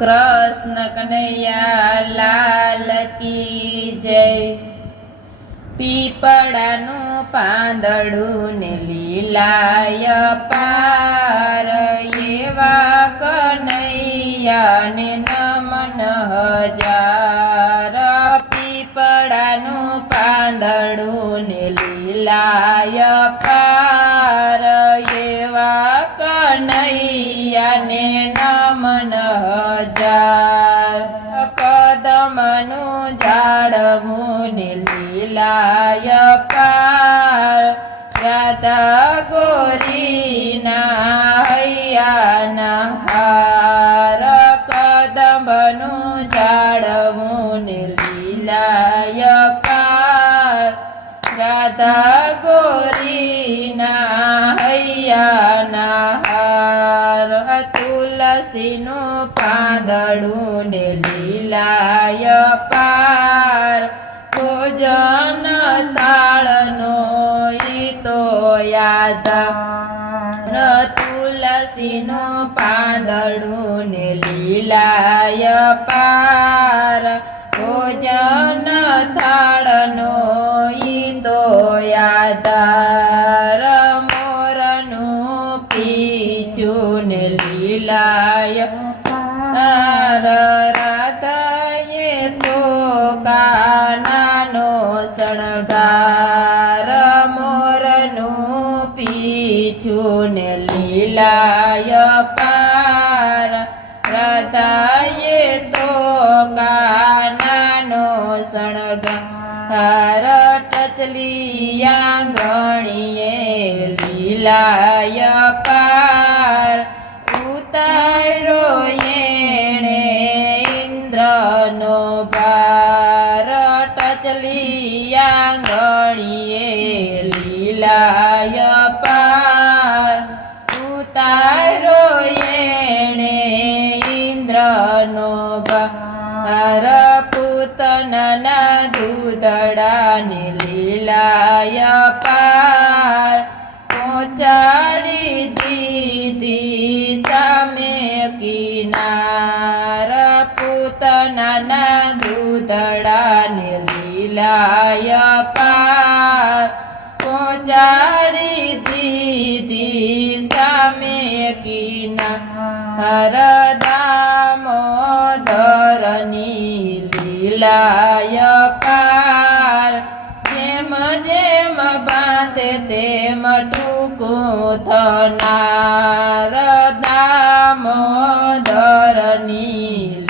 કૃષ્ણ કનૈયા લાલ કી જય। પીપળાનું પાંદડું ને લીલાય પાર, એવા કનૈયાને નમન હજાર। પીપળાનું પાંદડું ને લીલાય પાર, એવા કનૈયાને નમન હજાર। કદમનું ઝાડવું ને લીલાય પાર, રાધા ગોરીના હૈયાના હાર। કદમનું ઝાડવું ને લીલાય પાર, રાધા ગોરીના હૈયાના હાર। તુલસીનું પાંદડું ને લીલાય પાર, ભોજન તાળનો ઈ તો યાદ। તુલસીનું પાંદડું ને લીલાય પાર, ભોજન થાળનો ઈ તો યાદ। મોરનું પીછું ને લીલાય પાર, રાધાએ તો કાનાનો શણગાર। મોરનું પીછું ને લીલાય પાર, રાધાએ તો કાનાનો શણગાર। ટચલી આંગણીએ લીલાય પાર, ઉતાર્યો એણે ઇન્દ્રનો ભાર। ટચલી આંગણીએ લીલાય પાર, ઉતાર્યો એણે ઇન્દ્રનો ભાર। પૂતનાના દૂધડાને લીલાય પાર, પહોંચાડી દીધી સામે કિનાર। પૂતનાના દૂધડાને લીલાય પાર, પહોંચાડી દીધી સામે કિનાર। દામોદરની લીલાય પાર, જેમ જેમ બાંધે તેમ ટૂંકું થનાર। દામોદરની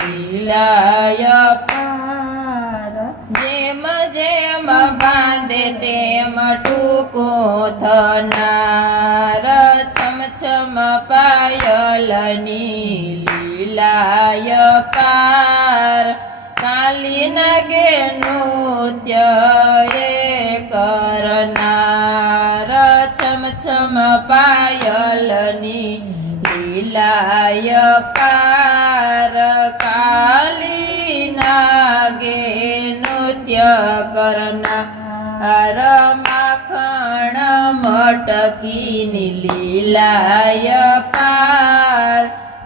લીલાય પાર, જેમ જેમ બાંધે તેમ ટૂંકું થનાર। છમછમ પાયલની લીલાય પાર, કાલી નાગે નૃત્ય એ કરનાર। છમછમ પાયલની લીલાય પાર, કાલી નાગે નૃત્ય કરનાર। માખણ મટકીની લીલાય પાર,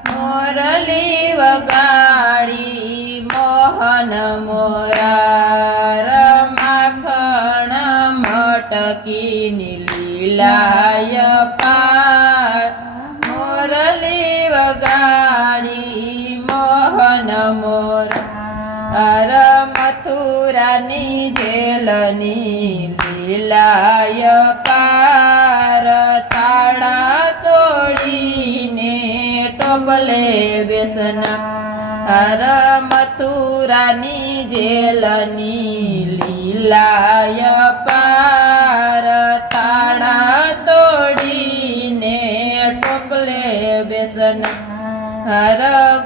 મોરલી વગાડી મોહન મોરાર। માખણ મટકીની લીલાય પાર, મોરલી વગાડી મોહન મોરાર। મથુરાની જેલની લીલાય પાર, તાળા તોડીને ટોપલે બેસનાર। મથુરાની જેલની લીલાય પાર, તાળા તોડીને ટોપલે બેસનાર।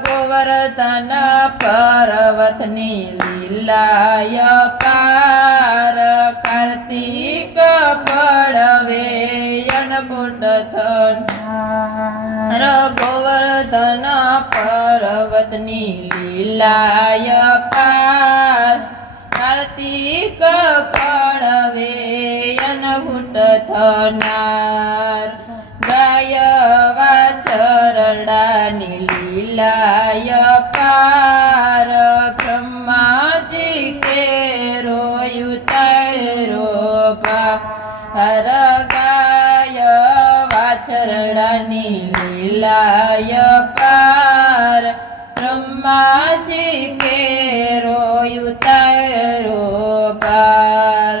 ગોવર્ધન પર્વતની લીલાય પાર, કાર્તિક પડવે અનબુટ થનાર। ગોવર્ધન પર્વતની લીલાય પાર, કાર્તિક પડવે અનબુટ થનાર। ગાય વાછરડા વાછરડાની લીલાય પાર બ્રહ્માજી કે રોયું તારો ભાર ગાય વાછરડાની લીલાય પાર બ્રહ્માજી કે રોયું તારો ભાર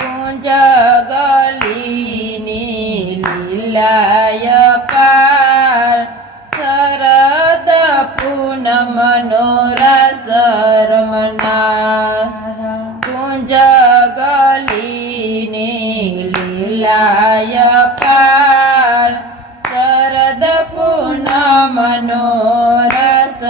કુંજ ગલીની લીલાય પાર શરદ પૂનમનો રસ રમનાર કુંજ ગલીની લીલાય પાર શરદ પૂનમનો રસ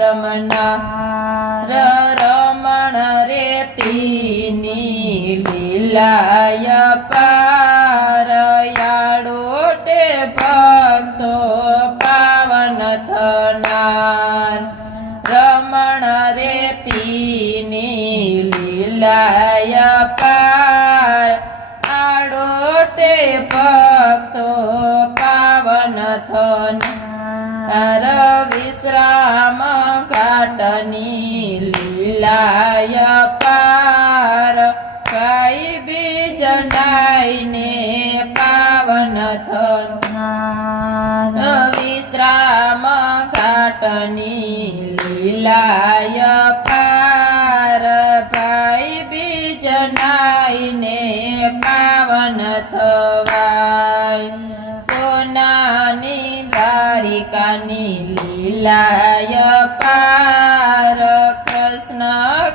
રમનાર રમણ રેતીની લીલાય પાર યાડોટે ભક્તો પાવન થનાર રમણ રેતીની લીલાય પાર આડોટે ભક્તો પાવન થનાર વિશ્રામ ઘાટની લીલાય પાર ગાય બીજ નાઈને પાવન થનાર વિશ્રામ ઘાટની લીલાય પાર ભાઈ બીજ નાઈને પાવન થવાય સોનાની દ્વારિકાની લીલાય પાર કૃષ્ણ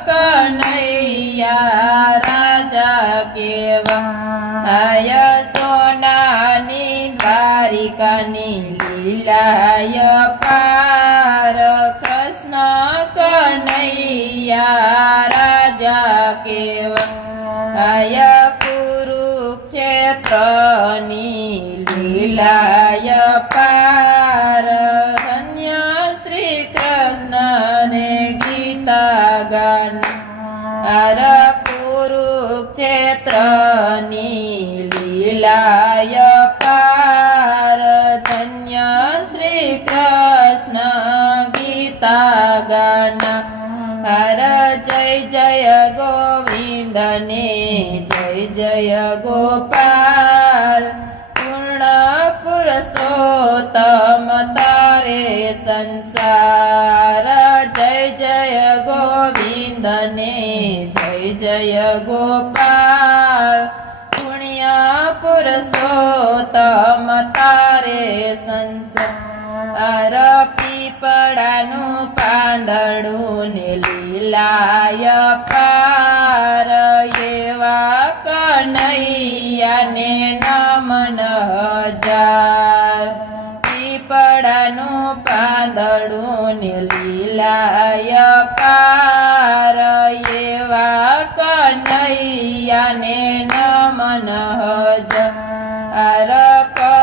કનૈયા રાજા કેવાય સોનાની દ્વારિકાની લીલાય પાર કૃષ્ણ કનૈયા રાજા કેવાય કુરુક્ષેત્રની લીલાય પાર ધન્ય શ્રી કૃષ્ણને ગીતા ગાન કુરુક્ષેત્રની લીલાય પાર ધન્ય શ્રી કૃષ્ણ ગીતા ગાન હર જય જય ગોવિંદને જય જય ગોપાલ પૂર્ણ પુરુષોત્તમ તારે સંસાર જય જય ગોવિંદને જય જય ગોપાલ પુણ્ય પુરુષોત્તમ તારે સંસાર પીપળાનું પાંદડું ને લીલાય પાર એવા કનૈયાને નમન હજાર પીપળાનું પાંદડું ને લીલાય પાર એવા કનૈયાને નમન હજાર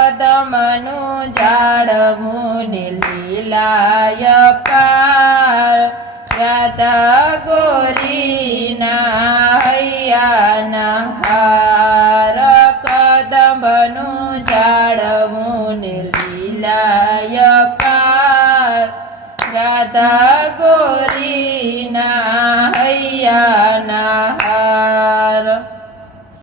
કદમનું ઝાડવું ને લીલાય પાર રાધા ગોરીના હૈયાના હાર કદમનું ઝાડવું ને લીલાય પાર રાધા